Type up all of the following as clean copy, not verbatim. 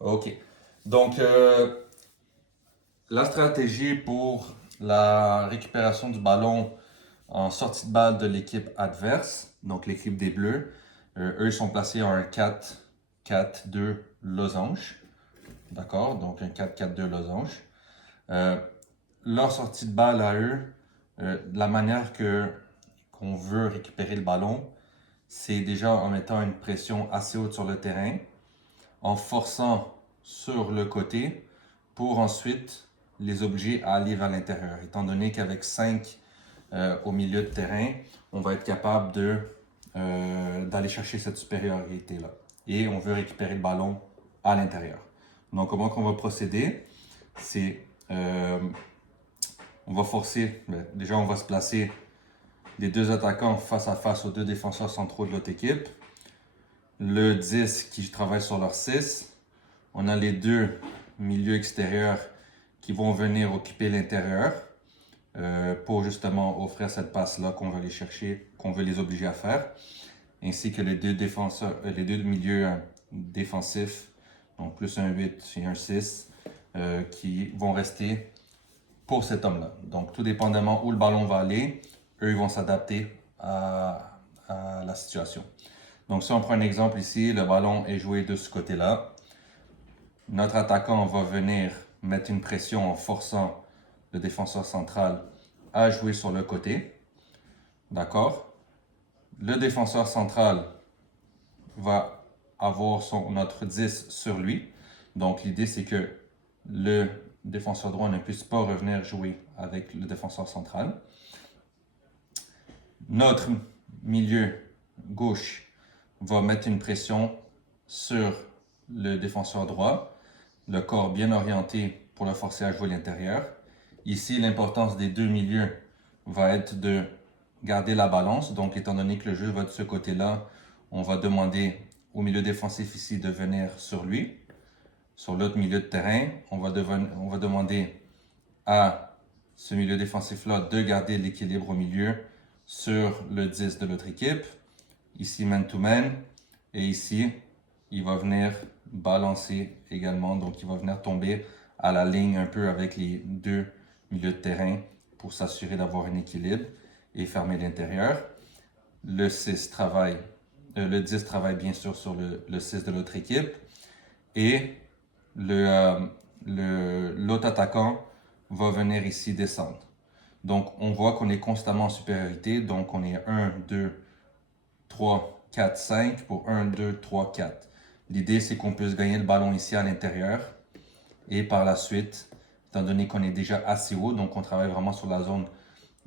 OK. Donc, la stratégie pour la récupération du ballon en sortie de balle de l'équipe adverse, donc l'équipe des Bleus, eux, ils sont placés en un 4-4-2 losange. D'accord? Donc, un 4-4-2 losange. Euh, Leur sortie de balle à eux, la manière qu'on veut récupérer le ballon, c'est déjà en mettant une pression assez haute sur le terrain, en forçant sur le côté pour ensuite les obliger à aller vers l'intérieur. Étant donné qu'avec 5 au milieu de terrain, on va être capable d'aller chercher cette supériorité-là. Et on veut récupérer le ballon à l'intérieur. Donc, comment on va procéder? C'est, on va forcer, déjà on va se placer les deux attaquants face à face aux deux défenseurs centraux de l'autre équipe. Le 10 qui travaille sur leur 6. On a les deux milieux extérieurs qui vont venir occuper l'intérieur pour justement offrir cette passe-là qu'on va les chercher, qu'on veut les obliger à faire, ainsi que les deux défenseurs, les deux milieux défensifs, donc plus un 8 et un 6, qui vont rester pour cet homme-là. Donc tout dépendamment où le ballon va aller, eux ils vont s'adapter à la situation. Donc si on prend un exemple ici, le ballon est joué de ce côté-là. Notre attaquant va venir mettre une pression en forçant le défenseur central à jouer sur le côté. D'accord? Le défenseur central va avoir notre 10 sur lui. Donc l'idée c'est que le défenseur droit ne puisse pas revenir jouer avec le défenseur central. Notre milieu gauche va mettre une pression sur le défenseur droit, le corps bien orienté pour le forcer à jouer à l'intérieur. Ici, l'importance des deux milieux va être de garder la balance. Donc, étant donné que le jeu va de ce côté-là, on va demander au milieu défensif ici de venir sur lui. Sur l'autre milieu de terrain, on va demander à ce milieu défensif-là de garder l'équilibre au milieu sur le 10 de l'autre équipe. Ici, man-to-man. Et ici, il va venir balancer également. Donc, il va venir tomber à la ligne un peu avec les deux milieux de terrain pour s'assurer d'avoir un équilibre et fermer l'intérieur. Le 6 travaille, le 10 travaille bien sûr sur le 6 de l'autre équipe. Et l'autre attaquant va venir ici descendre. Donc, on voit qu'on est constamment en supériorité. Donc, on est 1, 2, 3, 4, 5 pour 1, 2, 3, 4. L'idée, c'est qu'on puisse gagner le ballon ici à l'intérieur. Et par la suite, étant donné qu'on est déjà assez haut, donc on travaille vraiment sur la zone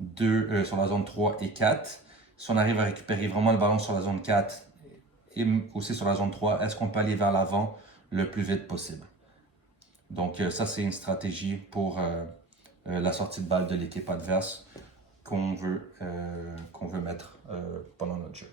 2, sur la zone 3 et 4. Si on arrive à récupérer vraiment le ballon sur la zone 4 et aussi sur la zone 3, est-ce qu'on peut aller vers l'avant le plus vite possible? Donc ça, c'est une stratégie pour la sortie de balle de l'équipe adverse qu'on veut mettre pendant notre jeu.